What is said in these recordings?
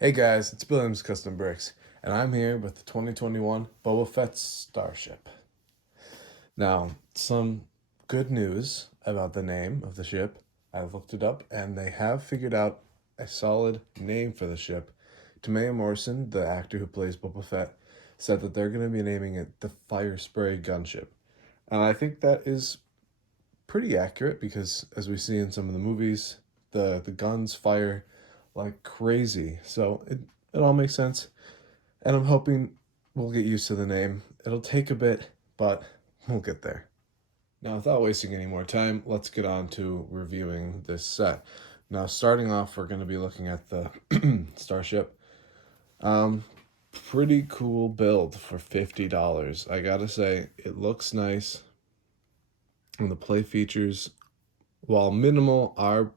Hey guys, it's Williams Custom Bricks, and I'm here with the 2021 Boba Fett Starship. Now, some good news about the name of the ship. I looked it up, and they have figured out a solid name for the ship. Tamaya Morrison, the actor who plays Boba Fett, said that they're going to be naming it the Fire Spray Gunship. And I think that is pretty accurate because, as we see in some of the movies, the guns fire like crazy. So it all makes sense. And I'm hoping we'll get used to the name. It'll take a bit, but we'll get there. Now, without wasting any more time, let's get on to reviewing this set. Now, starting off, we're going to be looking at the Starship. Pretty cool build for $50. I gotta say, it looks nice. And the play features, while minimal, are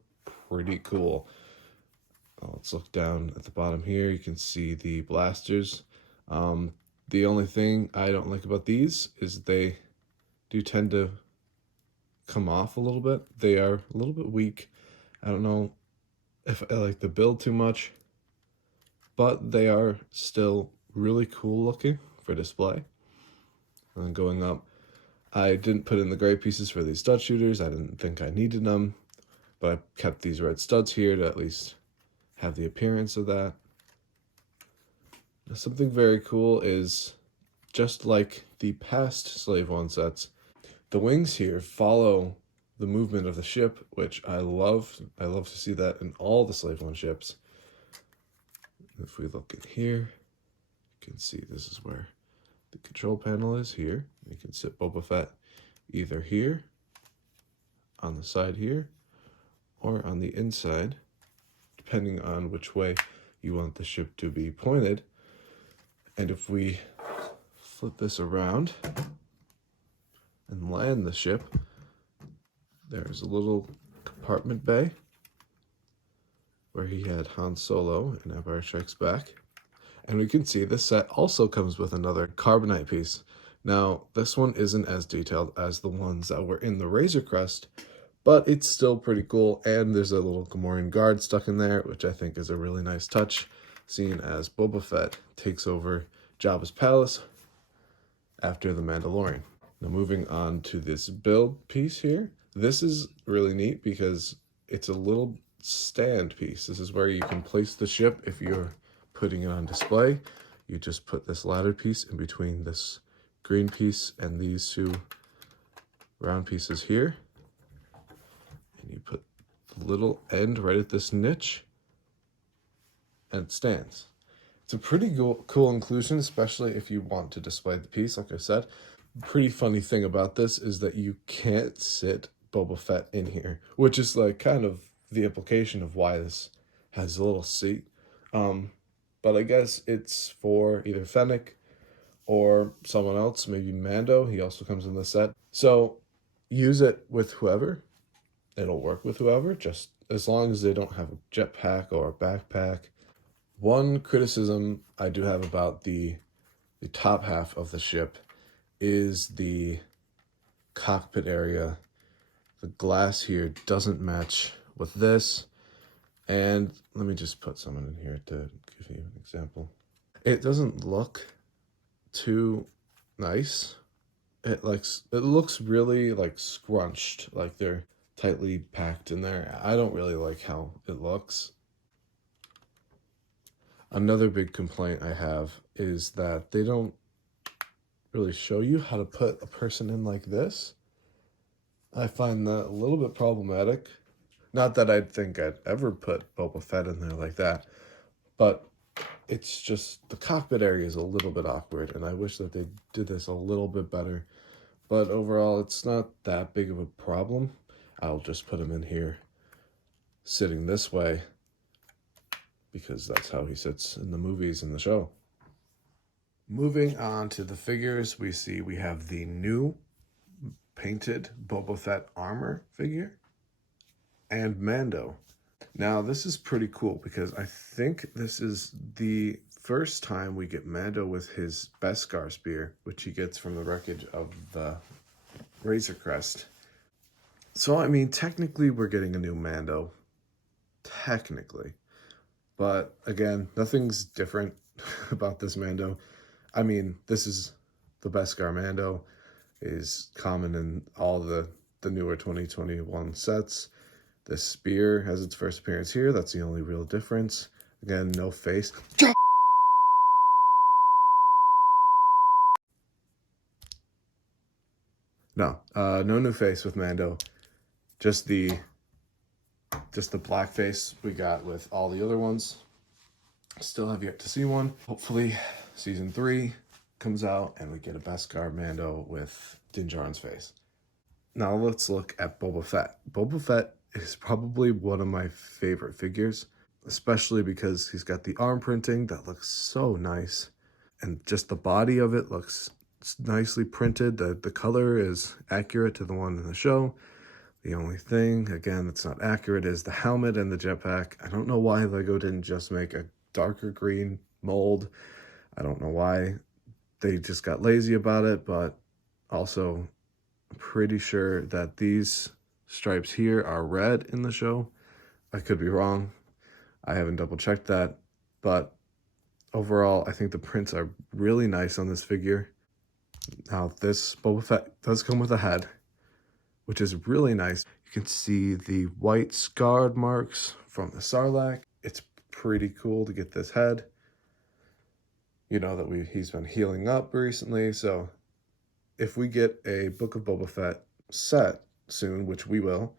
pretty cool. Let's look down at the bottom here. You can see the blasters. The only thing I don't like about these is they do tend to come off a little bit. They are a little bit weak. I don't know if I like the build too much, but they are still really cool looking for display. And then going up, I didn't put in the gray pieces for these stud shooters. I didn't think I needed them, but I kept these red studs here to at least have the appearance of that. Now, something very cool is, just like the past Slave One sets, the wings here follow the movement of the ship, which I love. I love to see that in all the Slave One ships. If we look in here, you can see this is where the control panel is here. You can sit Boba Fett either here, on the side here, or on the inside, depending on which way you want the ship to be pointed. And if we flip this around and land the ship, there's a little compartment bay where he had Han Solo in Empire Strikes Back. And we can see this set also comes with another carbonite piece. Now, this one isn't as detailed as the ones that were in the Razor Crest, but it's still pretty cool. And there's a little Gamorrean guard stuck in there, which I think is a really nice touch, seeing as Boba Fett takes over Jabba's palace after The Mandalorian. Now, moving on to this build piece here. This is really neat because it's a little stand piece. This is where you can place the ship if you're putting it on display. You just put this ladder piece in between this green piece and these two round pieces here. And you put the little end right at this niche, and it stands. It's a pretty cool inclusion, especially if you want to display the piece, like I said. Pretty funny thing about this is that you can't sit Boba Fett in here, which is like kind of the implication of why this has a little seat. But I guess it's for either Fennec or someone else, maybe Mando. He also comes in the set. So use it with whoever. It'll work with whoever, just as long as they don't have a jetpack or a backpack. One criticism I do have about the top half of the ship is the cockpit area. The glass here doesn't match with this. And let me just put someone in here to give you an example. It doesn't look too nice. It looks really like scrunched, like they're tightly packed in there. I don't really like how it looks. Another big complaint I have is that they don't really show you how to put a person in like this. I find that a little bit problematic. Not that I'd think I'd ever put Boba Fett in there like that, but it's just the cockpit area is a little bit awkward, and I wish that they did this a little bit better. But overall, it's not that big of a problem. I'll just put him in here sitting this way because that's how he sits in the movies and the show. Moving on to the figures, we have the new painted Boba Fett armor figure and Mando. Now, this is pretty cool because I think this is the first time we get Mando with his Beskar spear, which he gets from the wreckage of the Razor Crest. So, I mean, technically we're getting a new Mando, technically. But again, nothing's different about this Mando. I mean, this is the Beskar Mando, is common in all the newer 2021 sets. This spear has its first appearance here. That's the only real difference. Again, no face. No, no new face with Mando. Just the black face we got with all the other ones. Still have yet to see one. Hopefully, season 3 comes out and we get a Beskar Mando with Din Djarin's face. Now let's look at Boba Fett. Boba Fett is probably one of my favorite figures, especially because he's got the arm printing that looks so nice. And just the body of it looks nicely printed. The color is accurate to the one in the show. The only thing, again, that's not accurate is the helmet and the jetpack. I don't know why LEGO didn't just make a darker green mold. I don't know why they just got lazy about it, but also I'm pretty sure that these stripes here are red in the show. I could be wrong. I haven't double checked that, but overall, I think the prints are really nice on this figure. Now, this Boba Fett does come with a head, which is really nice. You can see the white scarred marks from the Sarlacc. It's pretty cool to get this head. You know that he's been healing up recently, so if we get a Book of Boba Fett set soon, which we will,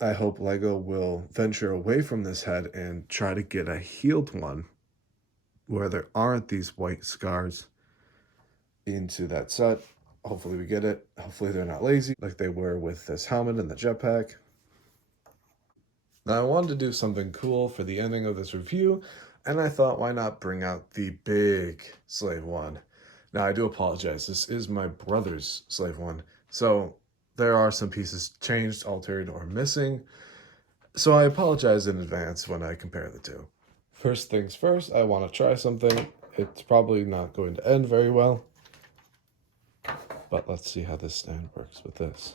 I hope LEGO will venture away from this head and try to get a healed one where there aren't these white scars into that set. Hopefully we get it. Hopefully they're not lazy like they were with this helmet and the jetpack. Now I wanted to do something cool for the ending of this review, and I thought, why not bring out the big Slave One? Now I do apologize. This is my brother's Slave One, so there are some pieces changed, altered, or missing. So I apologize in advance when I compare the two. First things first, I want to try something. It's probably not going to end very well, but let's see how this stand works with this.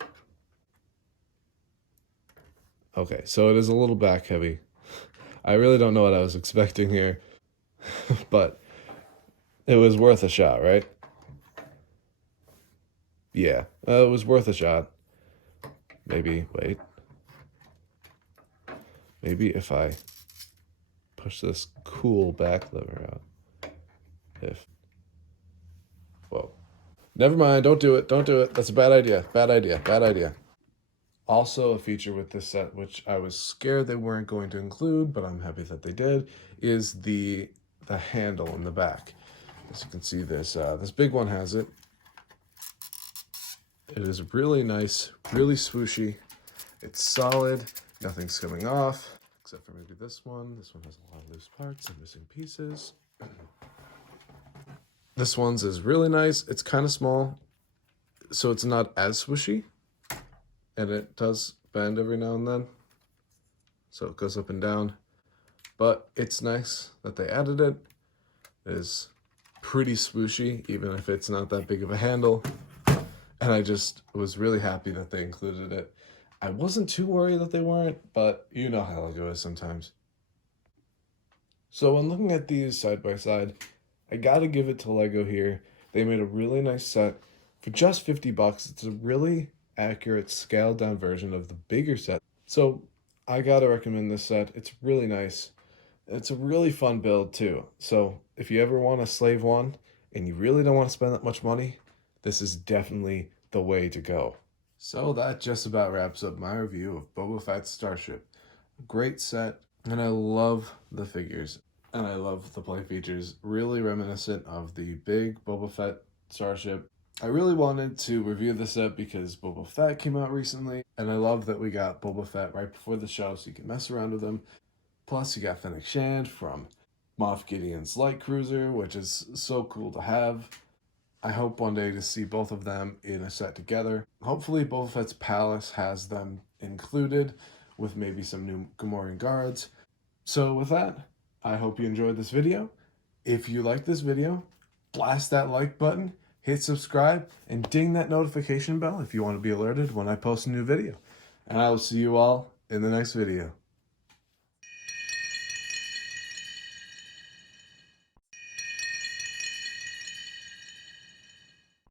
Okay, so it is a little back heavy. I really don't know what I was expecting here, but it was worth a shot, right? Yeah, it was worth a shot. Maybe, wait. Maybe if I push this cool back lever out. Whoa. Never mind, don't do it, don't do it. That's a bad idea, bad idea, bad idea. Also a feature with this set, which I was scared they weren't going to include, but I'm happy that they did, is the handle in the back. As you can see, this big one has it. It is really nice, really swooshy. It's solid, nothing's coming off, except for maybe this one. This one has a lot of loose parts and missing pieces. This one's is really nice. It's kind of small, so it's not as swooshy. And it does bend every now and then, so it goes up and down. But it's nice that they added it. It is pretty swooshy, even if it's not that big of a handle. And I just was really happy that they included it. I wasn't too worried that they weren't, but you know how LEGO is sometimes. So when looking at these side by side, I gotta give it to LEGO here. They made a really nice set for just $50. It's a really accurate scaled down version of the bigger set, so I gotta recommend this set. It's really nice. It's a really fun build too, so if you ever want a Slave One and you really don't want to spend that much money, this is definitely the way to go. So that just about wraps up my review of Boba Fett's Starship. Great set, and I love the figures and I love the play features, really reminiscent of the big Boba Fett Starship. I really wanted to review this set because Boba Fett came out recently, and I love that we got Boba Fett right before the show so you can mess around with him. Plus, you got Fennec Shand from Moff Gideon's light cruiser, which is so cool to have. I hope one day to see both of them in a set together. Hopefully, Boba Fett's palace has them included with maybe some new Gamorrean guards. So with that, I hope you enjoyed this video. If you like this video, blast that like button, hit subscribe, and ding that notification bell if you want to be alerted when I post a new video. And I will see you all in the next video.